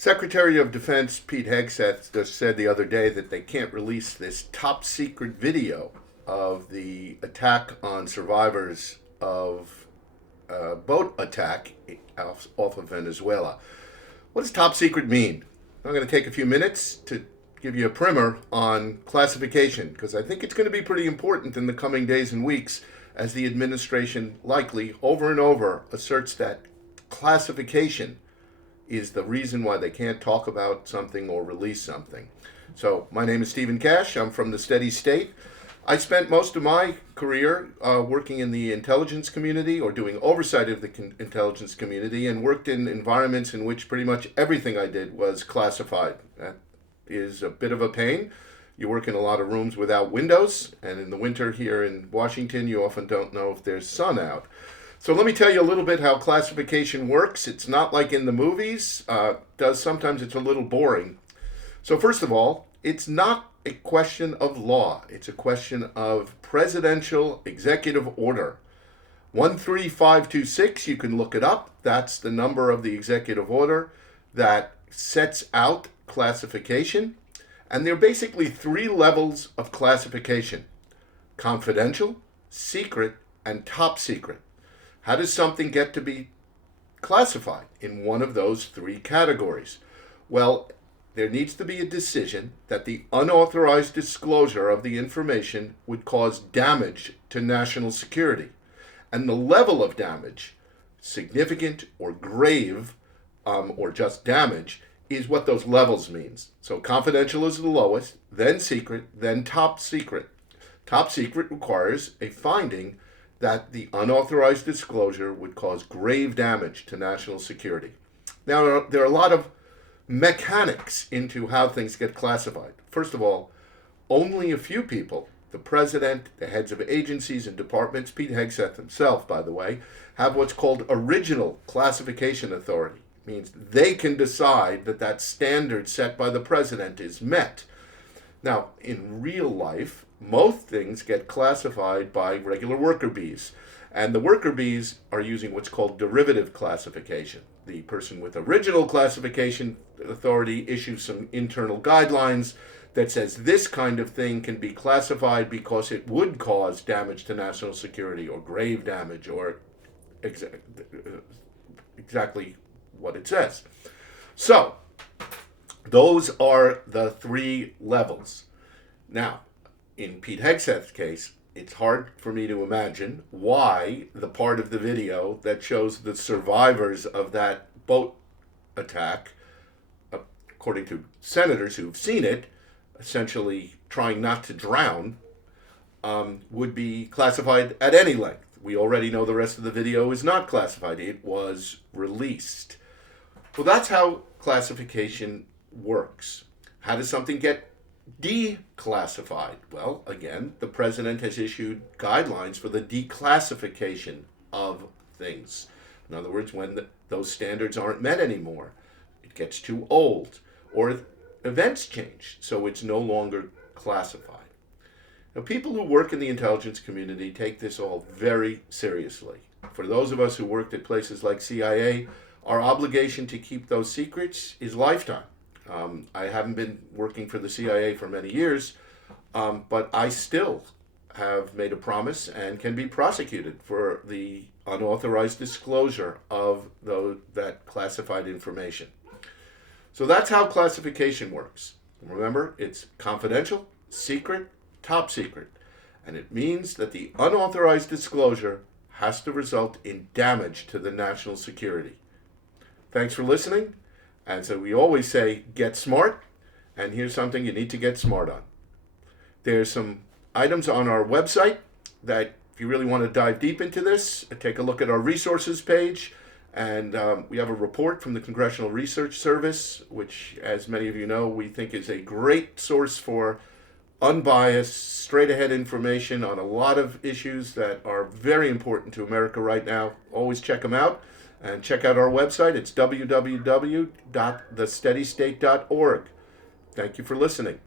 Secretary of Defense Pete Hegseth just said the other day that they can't release this top secret video of the attack on survivors of a boat attack off of Venezuela. What does top secret mean? I'm going to take a few minutes to give you a primer on classification because I think it's going to be pretty important in the coming days and weeks as the administration likely over and over asserts that classification is the reason why they can't talk about something or release something. So my name is Stephen Cash. I'm from the Steady State. I spent most of my career working in the intelligence community or doing oversight of the intelligence community, and worked in environments in which pretty much everything I did was classified. That is a bit of a pain. You work in a lot of rooms without windows, and in the winter here in Washington, you often don't know if there's sun out. So let me tell you a little bit how classification works. It's not like in the movies. Sometimes it's a little boring. So first of all, it's not a question of law. It's a question of presidential executive order. 13526, you can look it up. That's the number of the executive order that sets out classification. And there are basically three levels of classification: confidential, secret, and top secret. How does something get to be classified in one of those three categories? Well, there needs to be a decision that the unauthorized disclosure of the information would cause damage to national security. And the level of damage, significant or grave, or just damage, is what those levels means. So confidential is the lowest, then secret, then top secret. Top secret requires a finding that the unauthorized disclosure would cause grave damage to national security. Now, there are a lot of mechanics into how things get classified. First of all, only a few people, the president, the heads of agencies and departments, Pete Hegseth himself, by the way, have what's called original classification authority. It means they can decide that that standard set by the president is met. Now, in real life, most things get classified by regular worker bees. And the worker bees are using what's called derivative classification. The person with original classification authority issues some internal guidelines that says this kind of thing can be classified because it would cause damage to national security or grave damage or exactly what it says. So, those are the three levels. Now, in Pete Hegseth's case, it's hard for me to imagine why the part of the video that shows the survivors of that boat attack, according to senators who've seen it, essentially trying not to drown, would be classified at any length. We already know the rest of the video is not classified. It was released. Well, that's how classification works. How does something get declassified? Well, again, the president has issued guidelines for the declassification of things. In other words, when those standards aren't met anymore, it gets too old, or events change, so it's no longer classified. Now, people who work in the intelligence community take this all very seriously. For those of us who worked at places like CIA, our obligation to keep those secrets is lifetime. I haven't been working for the CIA for many years, but I still have made a promise and can be prosecuted for the unauthorized disclosure of that classified information. So that's how classification works. Remember, it's confidential, secret, top secret. And it means that the unauthorized disclosure has to result in damage to the national security. Thanks for listening. And so we always say, get smart, and here's something you need to get smart on. There's some items on our website that if you really want to dive deep into this, take a look at our resources page. And we have a report from the Congressional Research Service, which, as many of you know, we think is a great source for unbiased, straight-ahead information on a lot of issues that are very important to America right now. Always check them out. And check out our website. It's www.thesteadystate.org. Thank you for listening.